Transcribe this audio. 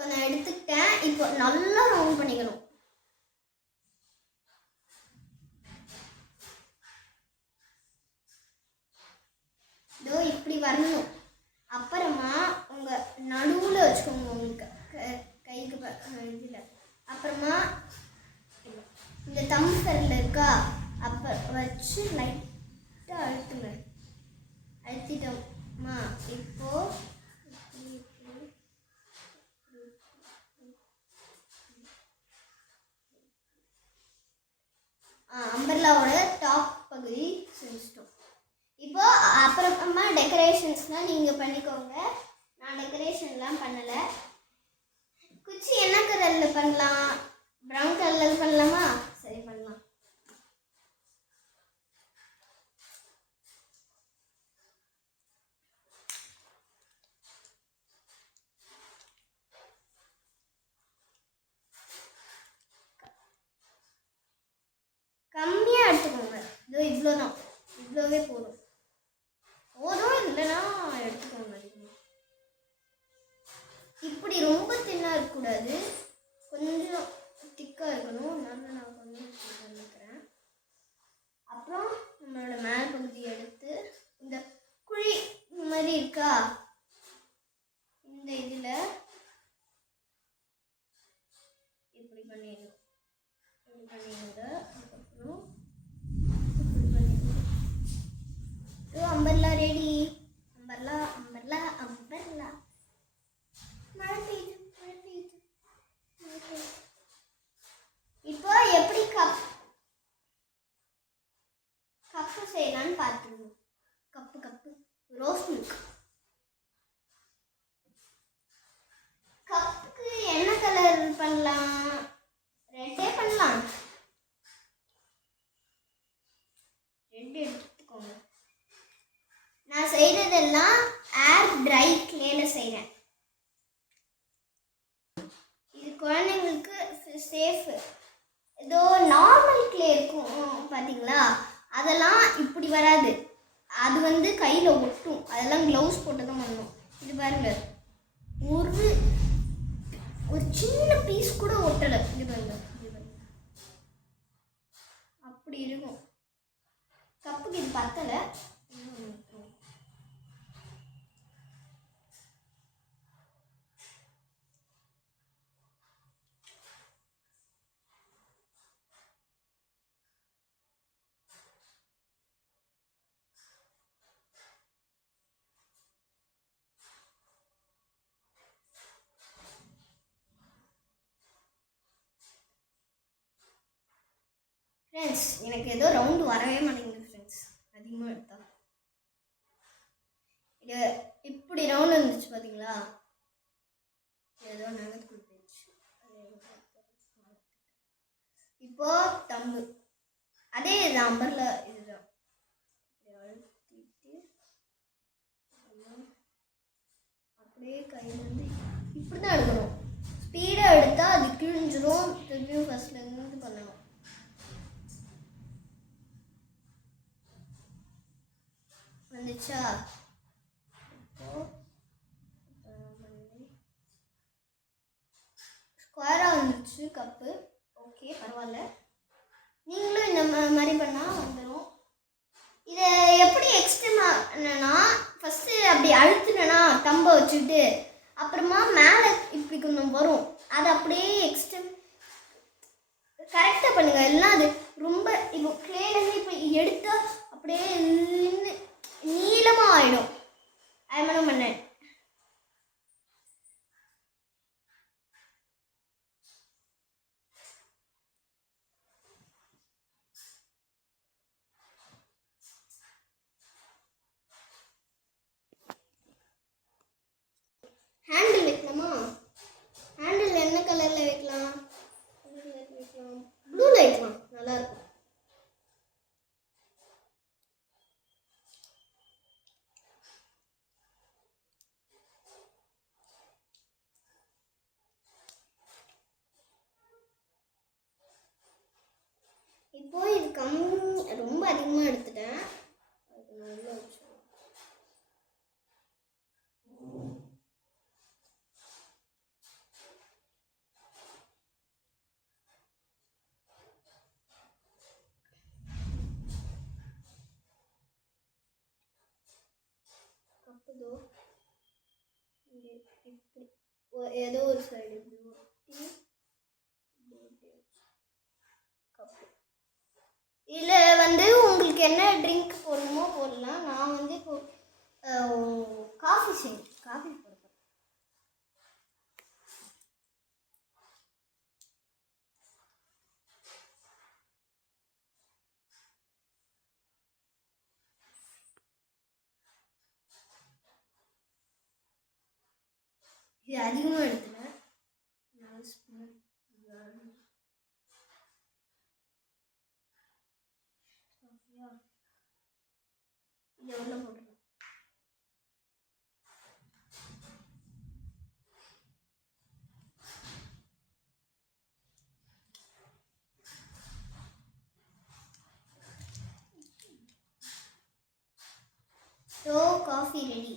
கொஞ்சம் எடுத்துக்கிட்டேன். இப்போ நல்லா ரவுண்ட் பண்ணிக்கணும். இதோ இப்படி வரணும். அப்புறமா உங்கள் நடுவில் வச்சுக்கோங்க, உங்களுக்கு கைக்கு இதில். அப்புறமா இந்த தம் சரில் இருக்கா, அப்போ வச்சு லைட்டாக அழுத்துங்க. அழுத்திட்டோமா, இப்போது அம்பர்லாவோட டாப் பகுதி செஞ்சிட்டோம். இப்போ அப்புறமா டெக்கரேஷன்ஸ்லாம் நீங்கள் பண்ணிக்கோங்க. நான் டெக்கரேஷன்லாம் பண்ணலை. குச்சி என்ன கலரில் பண்ணலாம்? ப்ரௌன் கலரில் பண்ணலாமா? சரி, பண்ணலாம். கம்மியாக எடுத்துக்கோங்க. இதோ இவ்வளோ தான், இவ்வளோவே போதும். இல்லைன்னா எடுத்துக்கோங்க. இப்படி ரொம்ப தின்னாக இருக்கக்கூடாது, கொஞ்சம் திக்காக இருக்கணும். நான் கொஞ்சம் பண்ணிக்கிறேன். அப்புறம் நம்மளோட மேல் பகுதி எடுத்து இந்த குழி மாதிரி இருக்கா, இந்த இதில் இப்படி பண்ணிடணும். இப்படி பண்ணிடுங்க. அதுக்கப்புறம் umbrella ready. Umbrella umbrella umbrella. மழை பெய்யுது, மழை பெய்யுது, மழை பெய்யுது. இப்போ எப்படி கப்பு செய்யலான்னு பார்த்துருவோம். Cup rose milk. கப்புக்கு என்ன கலர் பண்ணலாம்? ரெட்டே பண்ணலாம். ரெட் எடுத்துக்கோங்க. நான் செய்கிறதெல்லாம் ஏர் ட்ரை கிளேல செய்கிறேன். இது குழந்தைங்களுக்கு சேஃபு. ஏதோ நார்மல் கிளே இருக்கும் பார்த்தீங்களா, அதெல்லாம் இப்படி வராது. அது கையில் ஒட்டும். அதெல்லாம் க்ளவுஸ் போட்டு தான் பண்ணணும். இது பாருங்க, ஒரு சின்ன பீஸ் கூட ஒட்டலை. இது பாருங்க, அப்படி இருக்கும். கப்புக்கு இது பத்தலை. ஃப்ரெண்ட்ஸ், எனக்கு ஏதோ ரவுண்டு வரவே மாட்டேங்குது ஃப்ரெண்ட்ஸ். அதிகமாக எடுத்தா இது இப்படி ரவுண்டு இருந்துச்சு பார்த்தீங்களா, ஏதோ நகத்துக்குள் போயிடுச்சு. இப்போ தம்பு அதே இது அம்பர்ல இதுதான். அழுத்திட்டு அப்படியே கையிலேருந்து இப்படி தான் எடுக்கணும். ஸ்பீடாக எடுத்தால் அது கிழிஞ்சிரும். திரும்பியும் ஃபஸ்ட்லேருந்து பண்ணணும். வந்துச்சா? ஸ்கொயராக வந்துருச்சு கப்பு. ஓகே, பரவாயில்ல. நீங்களும் இந்த மாதிரி பண்ணால் வந்துடும். இதை எப்படி எக்ஸ்டெண்ட் பண்ணனா, ஃபஸ்ட்டு அப்படி அழுத்துனா தம்பை வச்சுட்டு அப்புறமா மேலே இப்படி கொஞ்சம் வரும். அதை அப்படியே எக்ஸ்டெண்ட் கரெக்டாக பண்ணுங்கள். எல்லாம் அது ரொம்ப இப்போ கிளேலேருந்து இப்போ எடுத்தால் அப்படியே நீளமாக ஆகிடும். அது மாதிரி பண்ணேன். ஹேண்டில் வைக்கலாமா? ஹேண்டில் என்ன கலரில் வைக்கலாம்? ப்ளூ லைட்லாம் நல்லாயிருக்கும். இப்போ இது ரொம்ப அதிகமாக எடுத்துட்டேன். அது நல்லா வச்சு ஏதோ இங்கே இப்படி ஏதோ ஒரு சைடு இப்படி ஒட்டி கப்பு. இதில் வந்து உங்களுக்கு என்ன ட்ரிங்க் போடணுமோ போடலாம். நான் வந்து இப்போ காஃபி செய்யணும். காஃபி போடுறேன். இது அதிகமாக எடுத்துனேன். 4 ஸ்பூன். இது எவ்வளோ போட்டுருக்கேன்? So coffee ready.